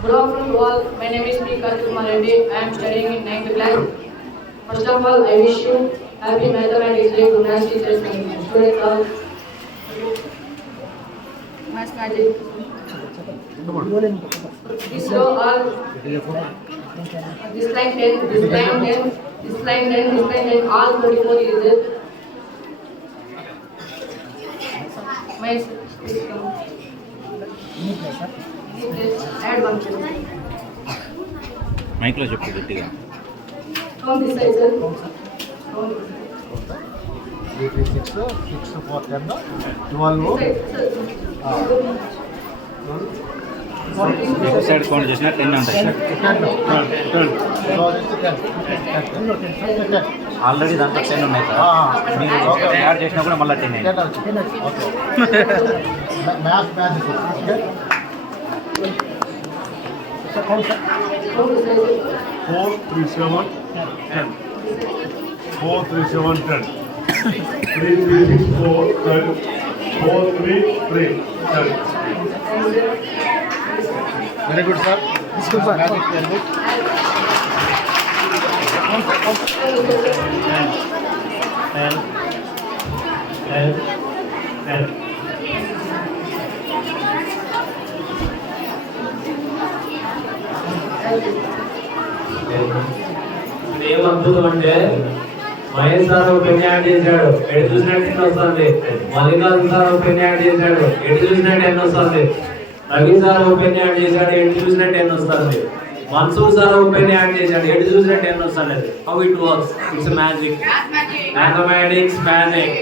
Good afternoon to all. My name is P. Karthikkumar Reddy. I am studying in 9th class. First of all, I wish you happy Mathematics Day to maths teachers and students all. Maths magic. This row all. This line 10, this line 10, this line 10, this line 10, all 24 is it. My system. Add one plus. మైక్లో చెప్పు గట్టిగా. Count this side, sir. Count 3, 3, 6, 6, 4, 10, 12. Side count చేసిన 10 ఉంటాయి sir. Already దాంట్లో 10 ఉన్నాయి సార్. మీరు యాడ్ చేసినా కూడా మళ్ళీ 10 అయ్యింది. Count 4, 3, 7, 10. 4, 3, 7, 10. 3, 3, 6, 4, 10. 4, 3, 3, 10. Very good, sir. This is magic. Very good. 10, 10, 10, 10. ఏం అద్భుతం అంటే మహేష్ సార్ ఒక పెన్ యాడ్ చేశాడు, ఎటు చూసినట్టు 10 వస్తుంది. మల్లికార్జున సార్ ఒక పెన్ యాడ్ చేశాడు, ఎటు చూసినట్టు 10 వస్తుంది. రవి సార్ ఒక పెన్ యాడ్ చేశాడు, ఎటు చూసినట్టు 10 వస్తుంది. మన్సూర్ సార్ ఒక పెన్ యాడ్ చేశాడు, ఎటు చూసినట్టు 10 వస్తుంది. How it works, it's magic. Mathematics magic.